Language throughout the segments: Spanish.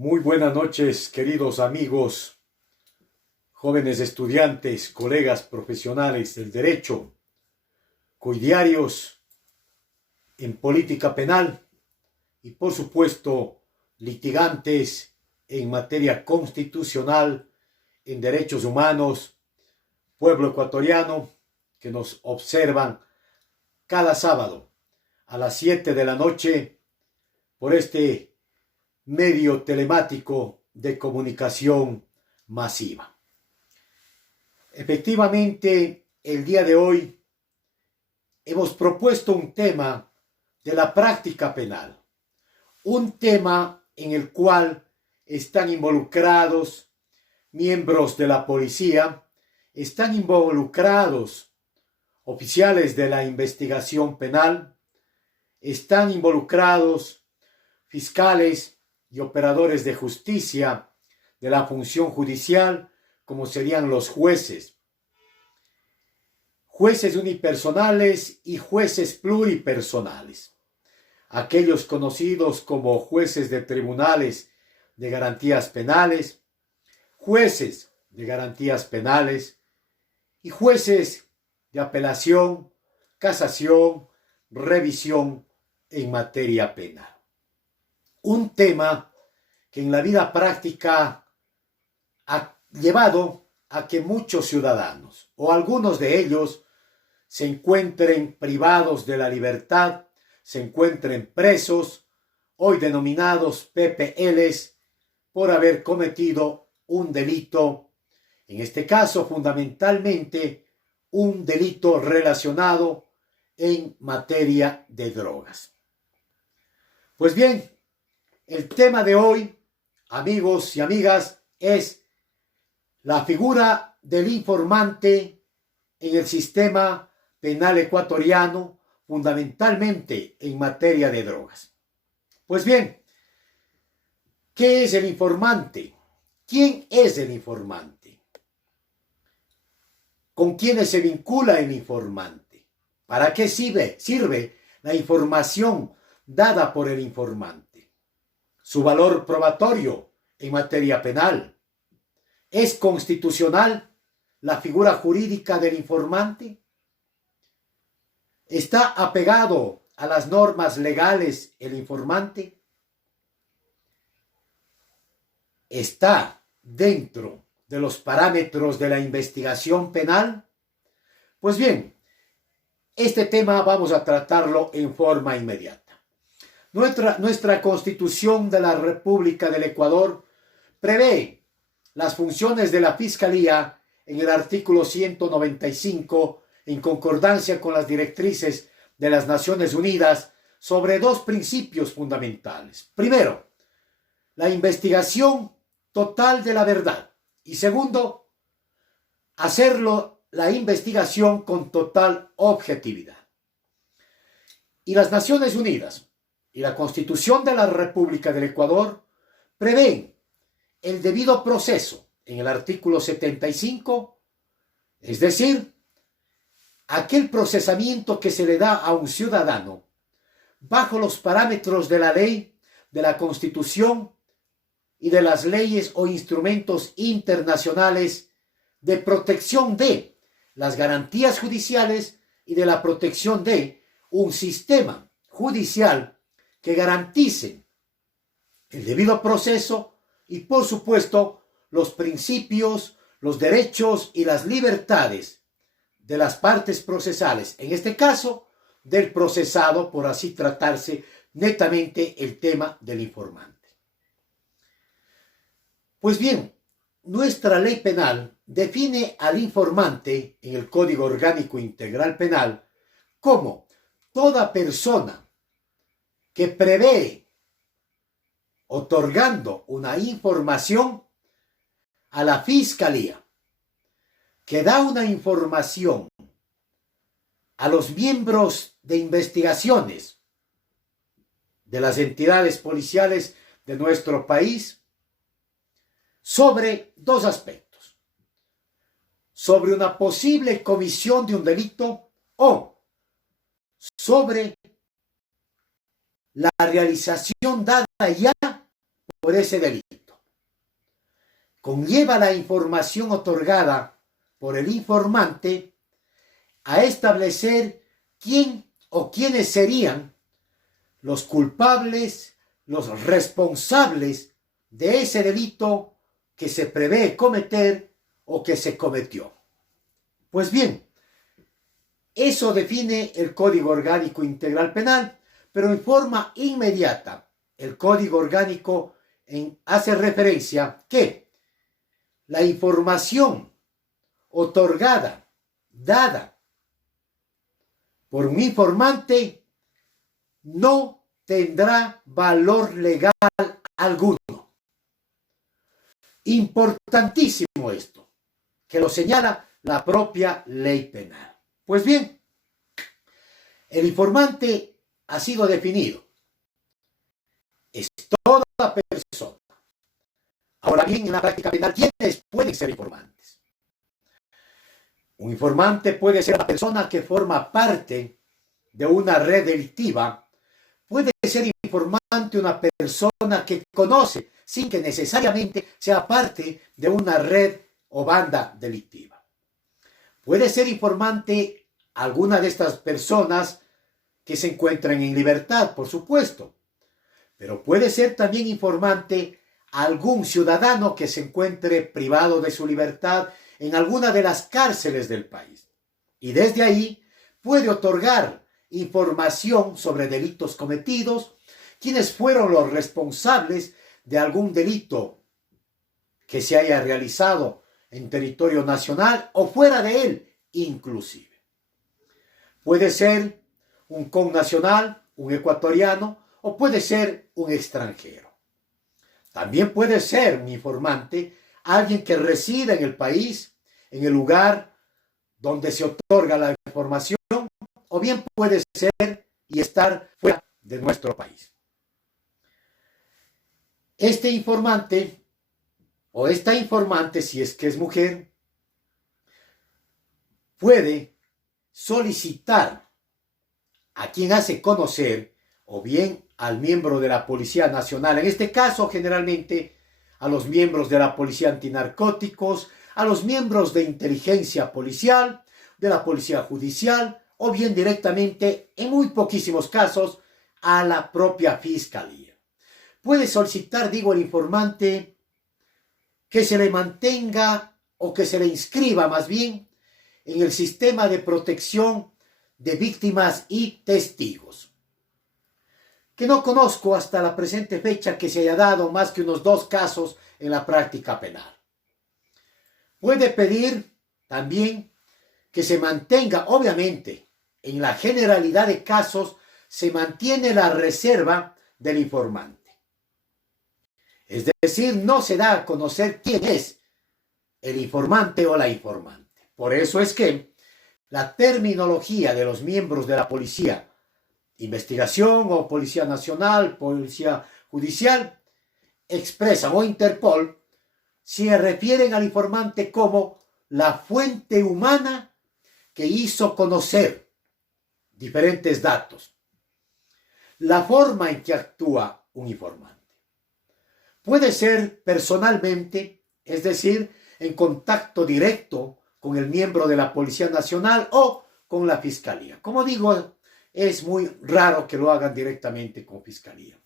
Muy buenas noches, queridos amigos, jóvenes estudiantes, colegas profesionales del derecho, coidiarios en política penal y, por supuesto, litigantes en materia constitucional, en derechos humanos, pueblo ecuatoriano que nos observan cada sábado a las 7 de la noche por este medio telemático de comunicación masiva. Efectivamente, el día de hoy hemos propuesto un tema de la práctica penal, un tema en el cual están involucrados miembros de la policía, están involucrados oficiales de la investigación penal, están involucrados fiscales y operadores de justicia de la función judicial, como serían los jueces unipersonales y jueces pluripersonales, aquellos conocidos como jueces de tribunales de garantías penales, jueces de garantías penales y jueces de apelación, casación, revisión en materia penal. Un tema que en la vida práctica ha llevado a que muchos ciudadanos, o algunos de ellos, se encuentren privados de la libertad, se encuentren presos, hoy denominados PPLs, por haber cometido un delito, en este caso fundamentalmente un delito relacionado en materia de drogas. Pues bien, el tema de hoy, amigos y amigas, es la figura del informante en el sistema penal ecuatoriano, fundamentalmente en materia de drogas. Pues bien, ¿qué es el informante? ¿Quién es el informante? ¿Con quiénes se vincula el informante? ¿Para qué sirve la información dada por el informante? Su valor probatorio en materia penal. ¿Es constitucional la figura jurídica del informante? ¿Está apegado a las normas legales el informante? ¿Está dentro de los parámetros de la investigación penal? Pues bien, este tema vamos a tratarlo en forma inmediata. Nuestra Constitución de la República del Ecuador prevé las funciones de la Fiscalía en el artículo 195, en concordancia con las directrices de las Naciones Unidas, sobre dos principios fundamentales. Primero, la investigación total de la verdad. Y segundo, la investigación con total objetividad. Y las Naciones Unidas y la Constitución de la República del Ecuador prevén el debido proceso en el artículo 75, es decir, aquel procesamiento que se le da a un ciudadano bajo los parámetros de la ley, de la Constitución y de las leyes o instrumentos internacionales de protección de las garantías judiciales y de la protección de un sistema judicial que garanticen el debido proceso y, por supuesto, los principios, los derechos y las libertades de las partes procesales, en este caso, del procesado, por así tratarse netamente el tema del informante. Pues bien, nuestra ley penal define al informante en el Código Orgánico Integral Penal como toda persona que prevé otorgando una información a la Fiscalía, que da una información a los miembros de investigaciones de las entidades policiales de nuestro país sobre dos aspectos: sobre una posible comisión de un delito o sobre la realización dada ya por ese delito. Conlleva la información otorgada por el informante a establecer quién o quiénes serían los culpables, los responsables de ese delito que se prevé cometer o que se cometió. Pues bien, eso define el Código Orgánico Integral Penal, pero en forma inmediata el Código Orgánico hace referencia que la información otorgada, dada por un informante, no tendrá valor legal alguno. Importantísimo esto, que lo señala la propia ley penal. Pues bien, el informante ha sido definido. Es toda persona. Ahora bien, en la práctica penal, ¿quiénes pueden ser informantes? Un informante puede ser una persona que forma parte de una red delictiva. Puede ser informante una persona que conoce, sin que necesariamente sea parte de una red o banda delictiva. Puede ser informante alguna de estas personas que se encuentran en libertad, por supuesto. Pero puede ser también informante algún ciudadano que se encuentre privado de su libertad en alguna de las cárceles del país. Y desde ahí puede otorgar información sobre delitos cometidos, quiénes fueron los responsables de algún delito que se haya realizado en territorio nacional o fuera de él, inclusive. Puede ser un connacional, un ecuatoriano, o puede ser un extranjero. También puede ser un informante alguien que resida en el país, en el lugar donde se otorga la información, o bien puede ser y estar fuera de nuestro país. Este informante o esta informante, si es que es mujer, puede solicitar a quien hace conocer o bien al miembro de la Policía Nacional, en este caso generalmente a los miembros de la Policía Antinarcóticos, a los miembros de inteligencia policial, de la Policía Judicial o bien directamente, en muy poquísimos casos, a la propia Fiscalía. Puede solicitar, digo, el informante que se le mantenga o que se le inscriba más bien en el sistema de protección de víctimas y testigos, que no conozco hasta la presente fecha que se haya dado más que unos 2 casos en la práctica penal. Puede pedir también que se mantenga, obviamente, en la generalidad de casos, se mantiene la reserva del informante. Es decir, no se da a conocer quién es el informante o la informante. Por eso es que la terminología de los miembros de la policía, investigación o policía nacional, policía judicial, expresan o Interpol, se refieren al informante como la fuente humana que hizo conocer diferentes datos. La forma en que actúa un informante puede ser personalmente, es decir, en contacto directo con el miembro de la Policía Nacional o con la Fiscalía. Como digo, es muy raro que lo hagan directamente con Fiscalía.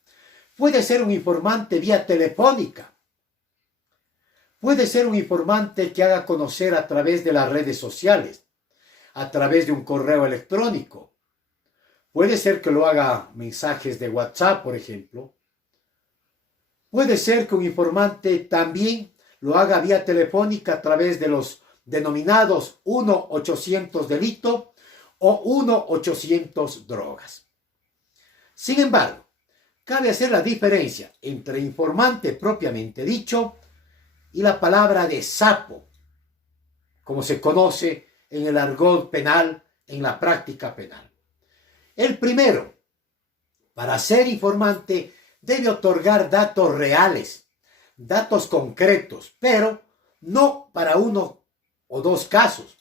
Puede ser un informante vía telefónica. Puede ser un informante que haga conocer a través de las redes sociales, a través de un correo electrónico. Puede ser que lo haga mensajes de WhatsApp, por ejemplo. Puede ser que un informante también lo haga vía telefónica a través de los denominados 1-800 delito o 1-800 drogas. Sin embargo, cabe hacer la diferencia entre informante propiamente dicho y la palabra de sapo, como se conoce en el argot penal, en la práctica penal. El primero, para ser informante, debe otorgar datos reales, datos concretos, pero no para 1 o 2 casos.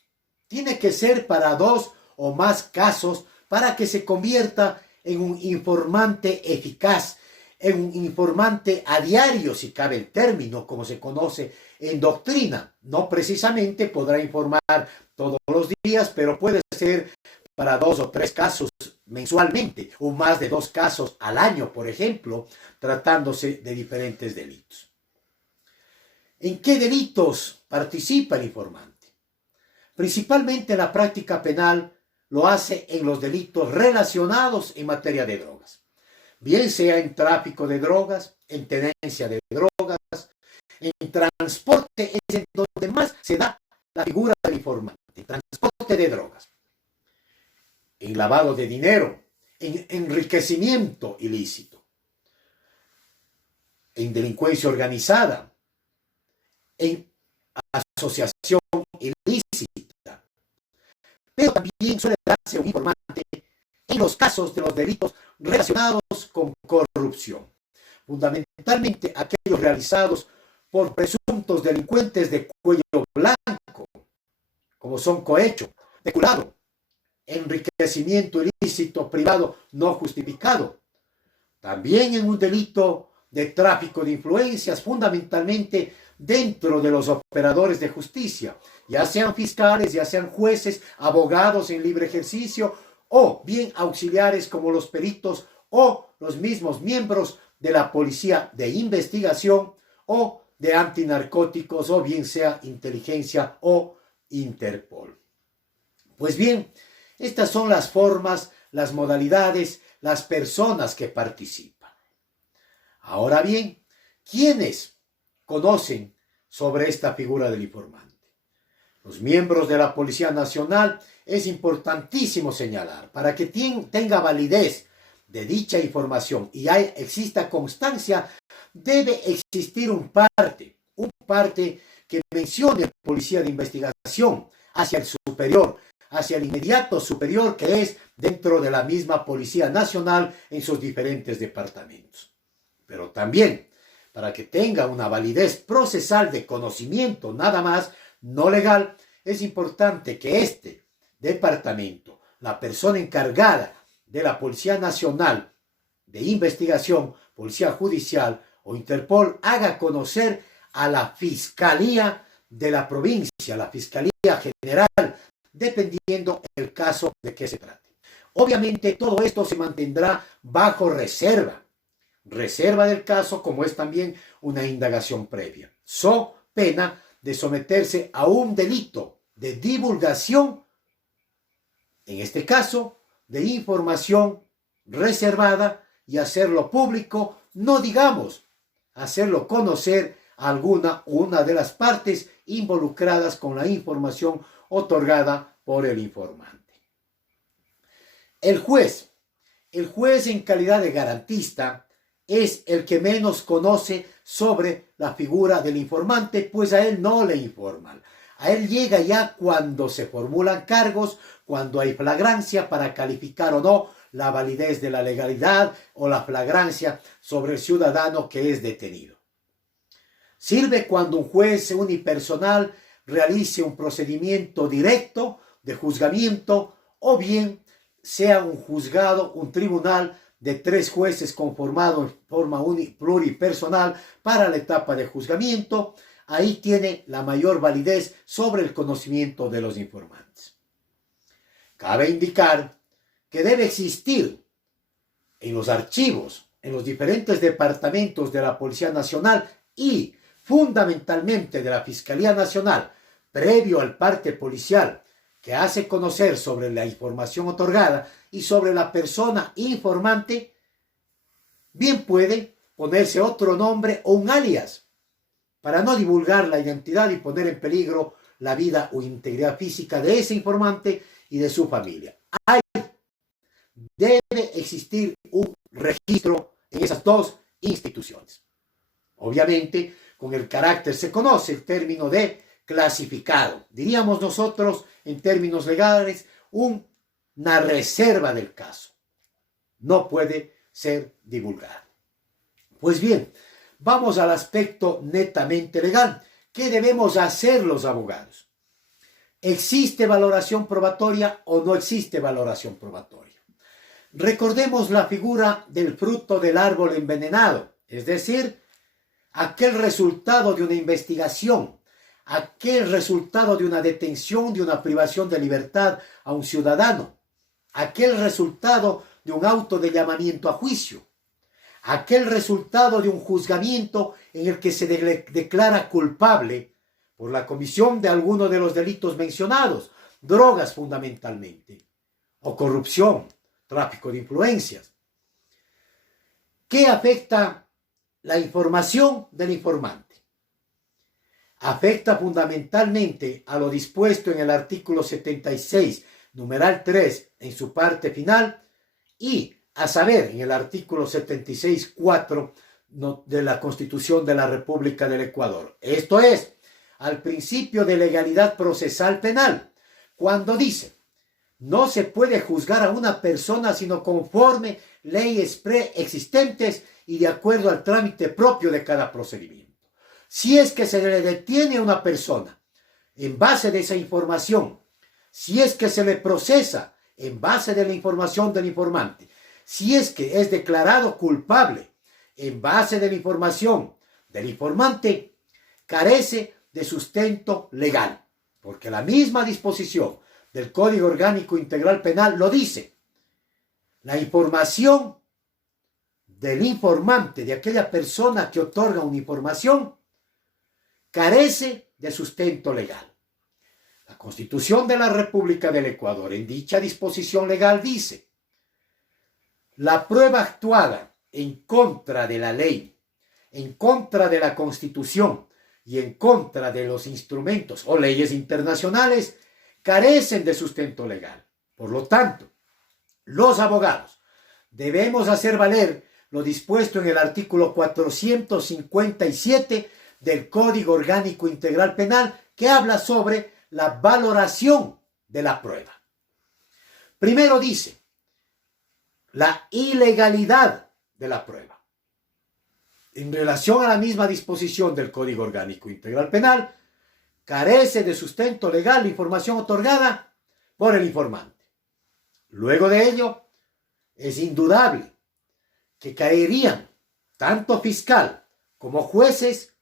Tiene que ser para 2 o más casos para que se convierta en un informante eficaz, en un informante a diario, si cabe el término, como se conoce en doctrina. No precisamente podrá informar todos los días, pero puede ser para 2 o 3 casos mensualmente, o más de 2 casos al año, por ejemplo, tratándose de diferentes delitos. ¿En qué delitos participa el informante? Principalmente en la práctica penal lo hace en los delitos relacionados en materia de drogas, bien sea en tráfico de drogas, en tenencia de drogas, en transporte, es en donde más se da la figura del informante, transporte de drogas, en lavado de dinero, en enriquecimiento ilícito, en delincuencia organizada, en asociación ilícita, pero también suele darse un informante en los casos de los delitos relacionados con corrupción, fundamentalmente aquellos realizados por presuntos delincuentes de cuello blanco, como son cohecho, peculado, enriquecimiento ilícito privado no justificado. También en un delito de tráfico de influencias, fundamentalmente dentro de los operadores de justicia, ya sean fiscales, ya sean jueces, abogados en libre ejercicio, o bien auxiliares como los peritos o los mismos miembros de la policía de investigación o de antinarcóticos, o bien sea inteligencia o Interpol. Pues bien, estas son las formas, las modalidades, las personas que participan. Ahora bien, ¿quiénes conocen sobre esta figura del informante? Los miembros de la Policía Nacional. Es importantísimo señalar, para que tenga validez de dicha información y exista constancia, debe existir un parte que mencione al policía de investigación hacia el superior, hacia el inmediato superior, que es dentro de la misma Policía Nacional en sus diferentes departamentos. Pero también, para que tenga una validez procesal de conocimiento nada más, no legal, es importante que este departamento, la persona encargada de la Policía Nacional de Investigación, Policía Judicial o Interpol, haga conocer a la Fiscalía de la provincia, la Fiscalía General, dependiendo el caso de que se trate. Obviamente todo esto se mantendrá bajo reserva del caso, como es también una indagación previa, so pena de someterse a un delito de divulgación, en este caso de información reservada, y hacerlo público, no digamos hacerlo conocer a una de las partes involucradas con la información otorgada por el informante. El juez en calidad de garantista es el que menos conoce sobre la figura del informante, pues a él no le informan. A él llega ya cuando se formulan cargos, cuando hay flagrancia para calificar o no la validez de la legalidad o la flagrancia sobre el ciudadano que es detenido. Sirve cuando un juez unipersonal realice un procedimiento directo de juzgamiento, o bien sea un juzgado, un tribunal de 3 jueces conformado en forma pluripersonal para la etapa de juzgamiento. Ahí tiene la mayor validez sobre el conocimiento de los informantes. Cabe indicar que debe existir en los archivos, en los diferentes departamentos de la Policía Nacional y fundamentalmente de la Fiscalía Nacional, previo al parte policial que hace conocer sobre la información otorgada y sobre la persona informante, bien puede ponerse otro nombre o un alias para no divulgar la identidad y poner en peligro la vida o integridad física de ese informante y de su familia. Debe existir un registro en esas 2 instituciones. Obviamente, con el carácter se conoce el término de clasificado. Diríamos nosotros, en términos legales, una reserva del caso. No puede ser divulgado. Pues bien, vamos al aspecto netamente legal. ¿Qué debemos hacer los abogados? ¿Existe valoración probatoria o no existe valoración probatoria? Recordemos la figura del fruto del árbol envenenado, es decir, aquel resultado de una investigación, aquel resultado de una detención, de una privación de libertad a un ciudadano, aquel resultado de un auto de llamamiento a juicio, aquel resultado de un juzgamiento en el que se declara culpable por la comisión de alguno de los delitos mencionados, drogas fundamentalmente, o corrupción, tráfico de influencias. ¿Qué afecta la información del informante? Afecta fundamentalmente a lo dispuesto en el artículo 76, numeral 3, en su parte final, y a saber, en el artículo 76, 4 de la Constitución de la República del Ecuador. Esto es, al principio de legalidad procesal penal, cuando dice: no se puede juzgar a una persona sino conforme leyes preexistentes y de acuerdo al trámite propio de cada procedimiento. Si es que se le detiene a una persona en base de esa información, si es que se le procesa en base de la información del informante, si es que es declarado culpable en base de la información del informante, carece de sustento legal, porque la misma disposición del Código Orgánico Integral Penal lo dice. La información del informante, de aquella persona que otorga una información, carece de sustento legal. La Constitución de la República del Ecuador, en dicha disposición legal, dice: la prueba actuada en contra de la ley, en contra de la Constitución y en contra de los instrumentos o leyes internacionales carecen de sustento legal. Por lo tanto, los abogados debemos hacer valer lo dispuesto en el artículo 457 del Código Orgánico Integral Penal, que habla sobre la valoración de la prueba. Primero dice la ilegalidad de la prueba. En relación a la misma disposición del Código Orgánico Integral Penal, carece de sustento legal la información otorgada por el informante. Luego de ello, es indudable que caerían tanto fiscal como jueces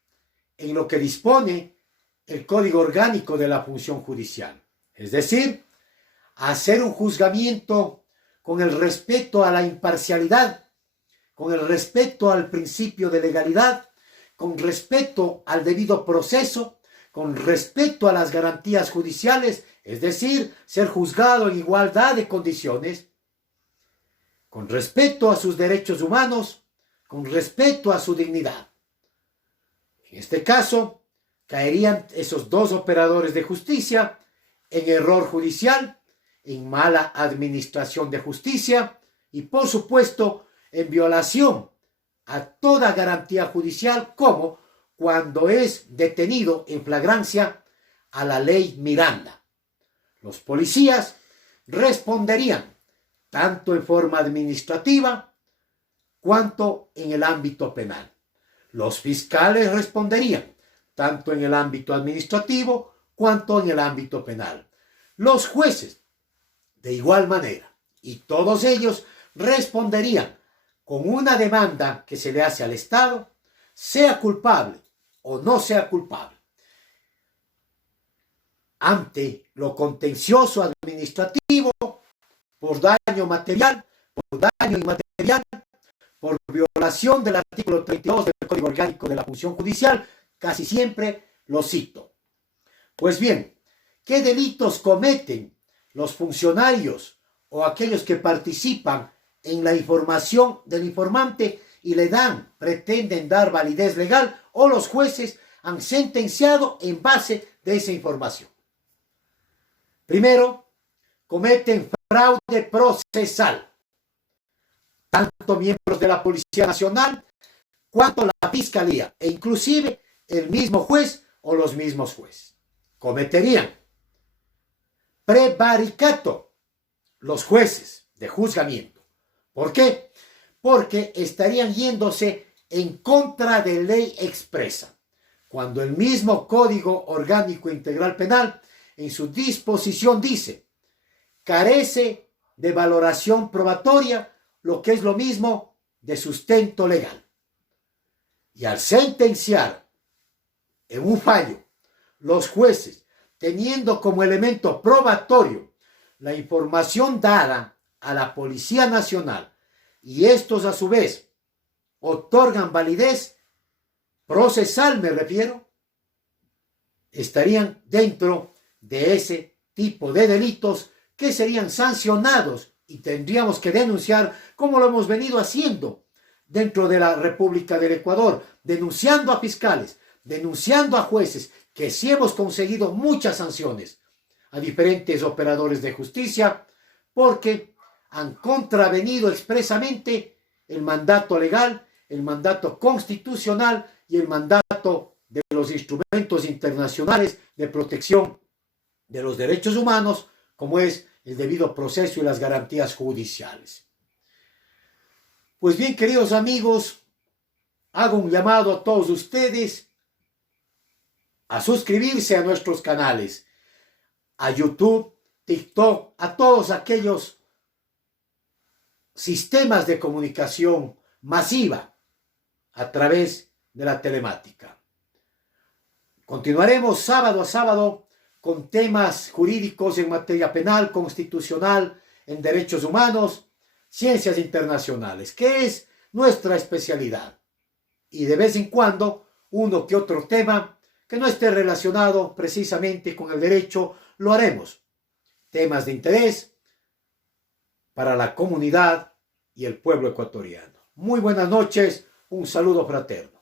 en lo que dispone el Código Orgánico de la Función Judicial, es decir, hacer un juzgamiento con el respeto a la imparcialidad, con el respeto al principio de legalidad, con respeto al debido proceso, con respeto a las garantías judiciales, es decir, ser juzgado en igualdad de condiciones, con respeto a sus derechos humanos, con respeto a su dignidad. En este caso, caerían esos dos operadores de justicia en error judicial, en mala administración de justicia y, por supuesto, en violación a toda garantía judicial, como cuando es detenido en flagrancia a la ley Miranda. Los policías responderían tanto en forma administrativa cuanto en el ámbito penal. Los fiscales responderían tanto en el ámbito administrativo cuanto en el ámbito penal. Los jueces, de igual manera, y todos ellos responderían con una demanda que se le hace al Estado, sea culpable o no sea culpable, ante lo contencioso administrativo, por daño material, por daño inmaterial, por violación del artículo 32 del Código Orgánico de la Función Judicial. Casi siempre lo cito. Pues bien, ¿qué delitos cometen los funcionarios o aquellos que participan en la información del informante y le pretenden dar validez legal, o los jueces han sentenciado en base de esa información? Primero, cometen fraude procesal, tanto miembros de la Policía Nacional cuanto la Fiscalía e inclusive el mismo juez o los mismos jueces. Cometerían prevaricato los jueces de juzgamiento. ¿Por qué? Porque estarían yéndose en contra de ley expresa, cuando el mismo Código Orgánico Integral Penal en su disposición dice: carece de valoración probatoria, lo que es lo mismo de sustento legal. Y al sentenciar en un fallo, los jueces, teniendo como elemento probatorio la información dada a la Policía Nacional, y estos a su vez otorgan validez procesal, me refiero, estarían dentro de ese tipo de delitos que serían sancionados y tendríamos que denunciar, como lo hemos venido haciendo dentro de la República del Ecuador, denunciando a fiscales, denunciando a jueces, que sí hemos conseguido muchas sanciones a diferentes operadores de justicia, porque han contravenido expresamente el mandato legal, el mandato constitucional y el mandato de los instrumentos internacionales de protección de los derechos humanos, como es el debido proceso y las garantías judiciales. Pues bien, queridos amigos, hago un llamado a todos ustedes a suscribirse a nuestros canales, a YouTube, TikTok, a todos aquellos sistemas de comunicación masiva a través de la telemática. Continuaremos sábado a sábado con temas jurídicos en materia penal, constitucional, en derechos humanos, ciencias internacionales, que es nuestra especialidad. Y de vez en cuando, uno que otro tema que no esté relacionado precisamente con el derecho, lo haremos. Temas de interés para la comunidad y el pueblo ecuatoriano. Muy buenas noches, un saludo fraterno.